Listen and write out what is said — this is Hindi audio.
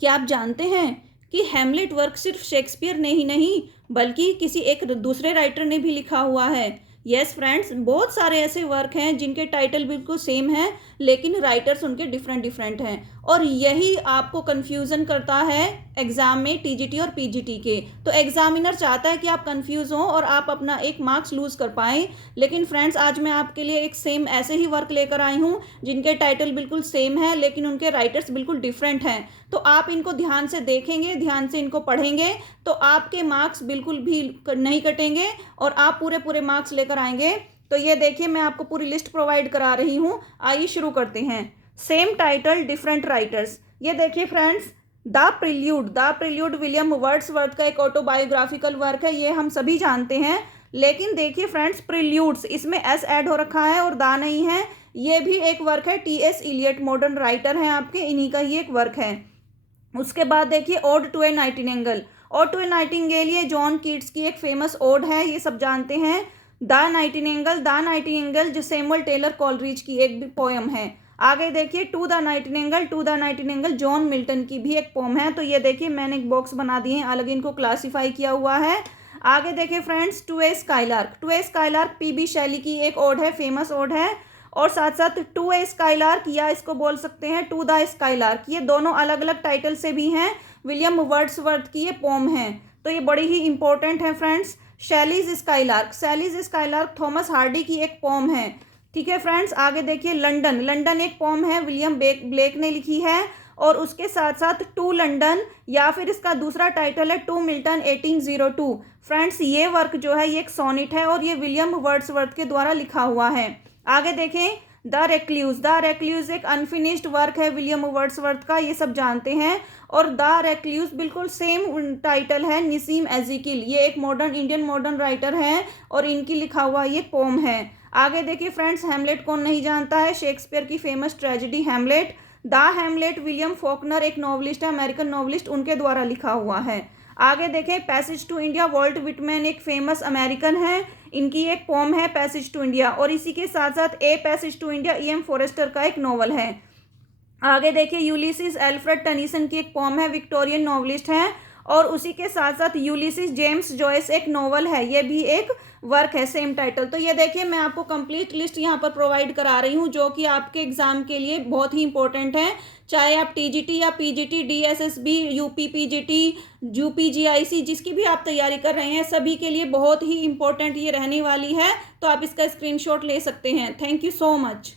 क्या आप जानते हैं कि हैमलेट वर्क सिर्फ शेक्सपियर ने ही नहीं बल्कि किसी एक दूसरे राइटर ने भी लिखा हुआ है। यस फ्रेंड्स, बहुत सारे ऐसे वर्क हैं जिनके टाइटल बिल्कुल सेम हैं लेकिन राइटर्स उनके डिफरेंट डिफरेंट हैं, और यही आपको कंफ्यूजन करता है एग्जाम में टीजीटी और पीजीटी के। तो एग्जामिनर चाहता है कि आप कंफ्यूज हो और आप अपना एक मार्क्स लूज कर पाएं। लेकिन फ्रेंड्स, आज मैं आपके लिए एक सेम ऐसे ही वर्क लेकर आई हूँ जिनके टाइटल बिल्कुल सेम है लेकिन उनके राइटर्स बिल्कुल डिफरेंट हैं। तो आप इनको ध्यान से देखेंगे, ध्यान से इनको पढ़ेंगे तो आपके मार्क्स बिल्कुल भी नहीं कटेंगे और आप पूरे पूरे मार्क्स लेकर आएंगे। तो ये देखिए, मैं आपको पूरी लिस्ट प्रोवाइड करा रही हूँ। आइए शुरू करते हैं। Same title different writers. ये देखिए friends, the prelude William Wordsworth का एक ऑटोबायोग्राफिकल वर्क है, ये हम सभी जानते हैं। लेकिन देखिए फ्रेंड्स, प्रिल्यूड्स इसमें एस ऐड हो रखा है और दा नहीं है। ये भी एक वर्क है, टी.एस. इलियट मॉडर्न राइटर हैं आपके, इन्हीं का ही एक वर्क है। उसके बाद देखिए ode to a nightingale. Ode to a nightingale ये जॉन कीट्स की एक फेमस ओड है, ये सब जानते हैं। द नाइटिंगेल जो सैमुअल टेलर कॉलरिज की एक भी पोएम है। आगे देखिए to the nightingale John Milton की भी एक पोम है। तो ये देखिए, मैंने एक बॉक्स बना दिए हैं, अलग इनको क्लासीफाई किया हुआ है। आगे देखिए friends, to a skylark PB Shelley की एक ओड है, फेमस ओड है। और साथ साथ टू ए स्काईलार्क, या इसको बोल सकते हैं टू द स्काईलार्क, ये दोनों अलग अलग टाइटल से भी हैं। विलियम वर्ड्सवर्थ की ये पोम है, तो ये बड़ी ही इंपॉर्टेंट है friends. Shelley's skylark Thomas Hardy की एक पोम है। ठीक है फ्रेंड्स, आगे देखिए लंडन एक पोम है, विलियम ब्लेक ने लिखी है। और उसके साथ साथ टू लंडन, या फिर इसका दूसरा टाइटल है टू मिल्टन 1802। फ्रेंड्स, ये वर्क जो है ये एक सोनेट है और ये विलियम वर्ड्सवर्थ के द्वारा लिखा हुआ है। आगे देखें द रेक्ल्यूज एक अनफिनिश्ड वर्क है विलियम वर्ड्सवर्थ का, ये सब जानते हैं। और द रेक्ल्यूज बिल्कुल सेम टाइटल है नसीम एजिकिल, ये एक मॉडर्न इंडियन मॉडर्न राइटर हैं और इनकी लिखा हुआ ये पोम है। आगे देखिए फ्रेंड्स, हैमलेट कौन नहीं जानता है, शेक्सपियर की famous tragedy Hamlet. The Hamlet William Faulkner एक नॉवलिस्ट है, अमेरिकन नॉवलिस्ट, उनके द्वारा लिखा हुआ है। आगे देखें passage to India, Walt Whitman एक फेमस अमेरिकन है, इनकी एक पोम है पैसेज टू इंडिया। और इसी के साथ साथ a passage to India E M. Forster का एक नॉवल है। आगे देखिए यूलिसिस एल्फ्रेड टनीसन की एक पोम है, विक्टोरियन नॉवलिस्ट हैं। और उसी के साथ साथ यूलिसिस जेम्स जॉयस एक नॉवल है, ये भी एक वर्क है सेम टाइटल। तो ये देखिए, मैं आपको कंप्लीट लिस्ट यहाँ पर प्रोवाइड करा रही हूँ जो कि आपके एग्जाम के लिए बहुत ही इंपॉर्टेंट है। चाहे आप टीजीटी या पीजीटी, डीएसएसबी, यूपी पीजीटी, यूपीजीआईसी जिसकी भी आप तैयारी कर रहे हैं, सभी के लिए बहुत ही इंपॉर्टेंट ये रहने वाली है। तो आप इसका स्क्रीनशॉट ले सकते हैं। Thank you so much.